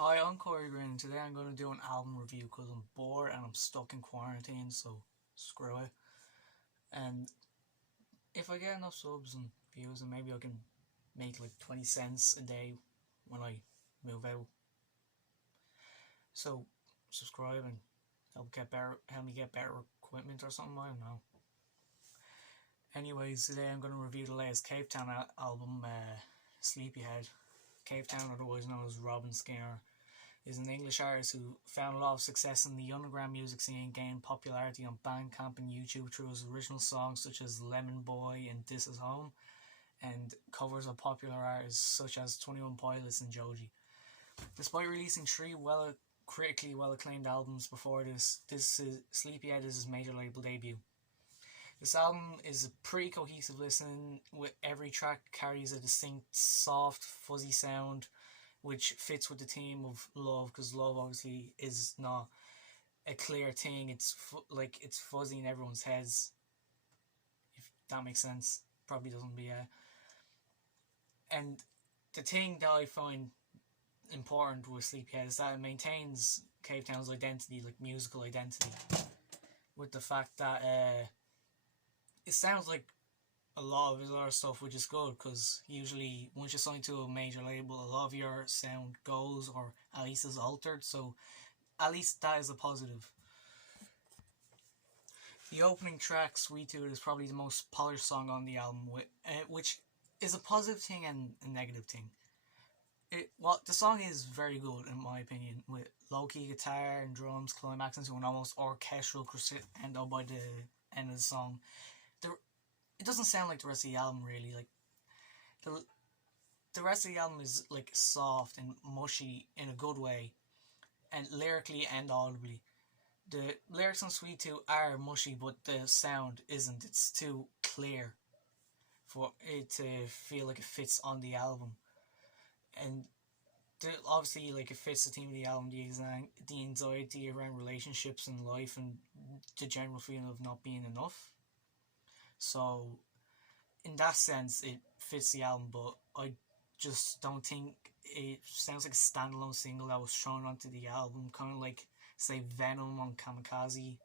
Hi, I'm Corey Green. Today I'm going to do an album review because I'm bored and I'm stuck in quarantine, so screw it. And if I get enough subs and views, then maybe I can make like 20 cents a day when I move out. So subscribe and help me get better equipment or something. I don't know. Anyways, today I'm going to review the latest Cavetown album, Sleepyhead. Cavetown, otherwise known as Robin Skinner, is an English artist who found a lot of success in the underground music scene and gained popularity on Bandcamp and YouTube through his original songs such as Lemon Boy and This Is Home, and covers of popular artists such as 21 Pilots and Joji. Despite releasing three critically well acclaimed albums before this is Sleepyhead is his major label debut. This album is a pretty cohesive listen, with every track carries a distinct, soft, fuzzy sound, which fits with the theme of love, because love obviously is not a clear thing. It's fuzzy in everyone's heads, if that makes sense. Probably doesn't, but yeah. And the thing that I find important with Sleepyhead is that it maintains Cavetown's identity, like musical identity, with the fact that it sounds like a lot of his other stuff, which is good because usually once you're signed to a major label, a lot of your sound goes, or at least is altered. So at least that is a positive. The opening track, Sweet Tooth, is probably the most polished song on the album, which is a positive thing and a negative thing. The song is very good in my opinion, with low key guitar and drums climaxing to an almost orchestral crescendo by the end of the song. The, it doesn't sound like the rest of the album really. Like the the rest of the album is like soft and mushy in a good way, and lyrically and audibly. The lyrics on Sweet Tooth are mushy, but the sound isn't. It's too clear for it to feel like it fits on the album. And obviously, like, it fits the theme of the album, the anxiety around relationships and life, and the general feeling of not being enough. So, in that sense, it fits the album, but I just don't think it sounds like a standalone single that was thrown onto the album, kind of like, say, Venom on Kamikaze.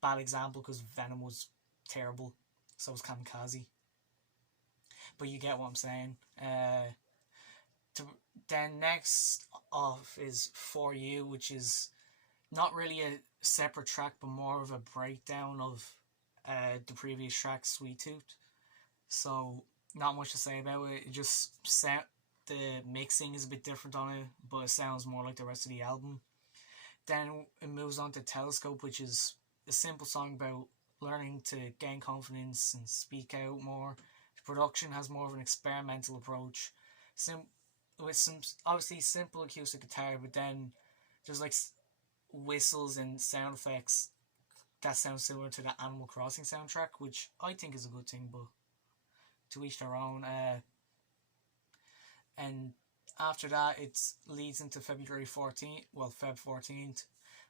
Bad example because Venom was terrible, so was Kamikaze. But you get what I'm saying. To, then next off is For You, which is not really a separate track, but more of a breakdown of the previous track, Sweet Tooth. So not much to say about it. It just the mixing is a bit different on it, but it sounds more like the rest of the album. Then it moves on to Telescope, which is a simple song about learning to gain confidence and speak out more. The production has more of an experimental approach, with some obviously simple acoustic guitar, but then there's like whistles and sound effects that sound similar to the Animal Crossing soundtrack, which I think is a good thing, but to each their own. And after that, it leads into Feb 14th,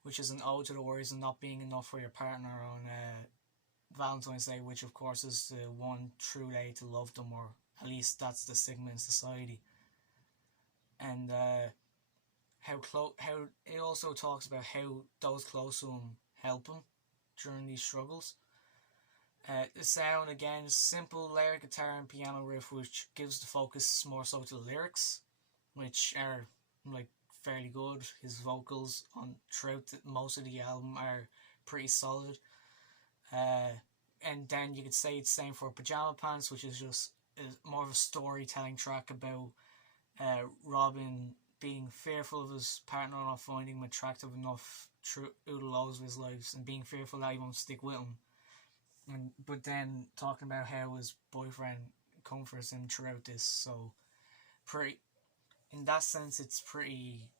which is an ode to the worries of not being enough for your partner on Valentine's Day, which of course is the one true day to love them, or at least that's the stigma in society. And how it also talks about how those close to him help him during these struggles. The sound, again, is simple layered guitar and piano riff, which gives the focus more so to the lyrics, which are like fairly good. His vocals on throughout most of the album are pretty solid. And then you could say it's the same for Pajama Pants, which is just more of a storytelling track about Robin being fearful of his partner not finding him attractive enough through the lows of his lives, and being fearful that he won't stick with him. But then talking about how his boyfriend comforts him throughout this, so pretty. In that sense, it's pretty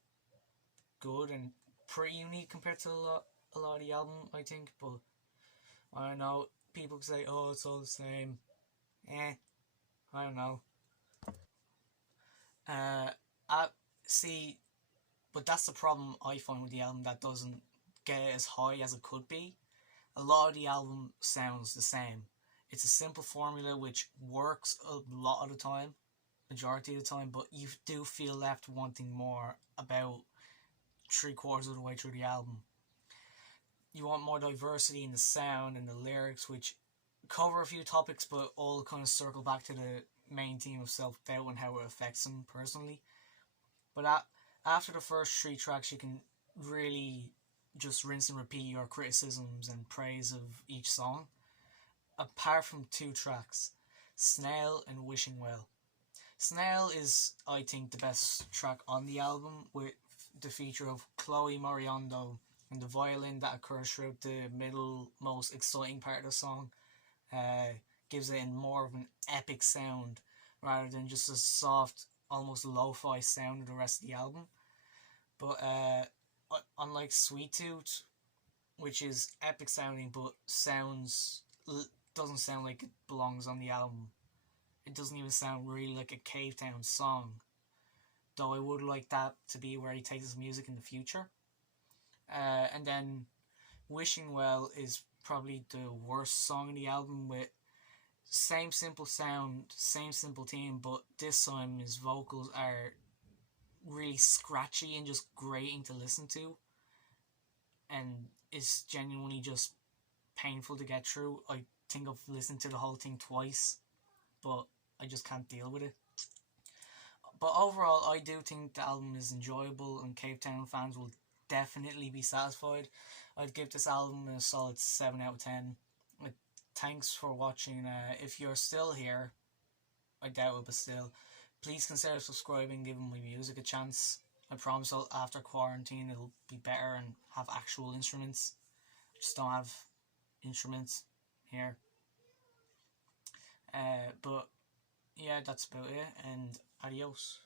good and pretty unique compared to a lot of the album, I think. But I don't know. People say, "Oh, it's all the same." I don't know. I see, but that's the problem I find with the album, that doesn't get as high as it could be. A lot of the album sounds the same. It's a simple formula which works a lot of the time, majority of the time, but you do feel left wanting more about 3/4 of the way through the album. You want more diversity in the sound and the lyrics, which cover a few topics, but all kind of circle back to the main theme of self doubt and how it affects them personally. But after the first three tracks, you can really just rinse and repeat your criticisms and praise of each song. Apart from two tracks, Snail and Wishing Well. Snail is, I think, the best track on the album, with the feature of Chloe Moriondo and the violin that occurs throughout the middle, most exciting part of the song. Uh, Gives it more of an epic sound rather than just a soft, almost lo-fi sound of the rest of the album. But unlike Sweet Tooth, which is epic sounding but doesn't sound like it belongs on the album. It doesn't even sound really like a Cavetown song. Though I would like that to be where he takes his music in the future. And then Wishing Well is probably the worst song in the album, with same simple sound, same simple theme, but this time his vocals are really scratchy and just grating to listen to, and it's genuinely just painful to get through. I think I've listened to the whole thing twice, but I just can't deal with it. But overall, I do think the album is enjoyable, and Cavetown fans will definitely be satisfied. I'd give this album a solid 7 out of 10. Thanks for watching. If you're still here, I doubt it, but still, please consider subscribing, giving my music a chance. I promise after quarantine it'll be better and have actual instruments. I just don't have instruments here. But yeah, that's about it, and adios.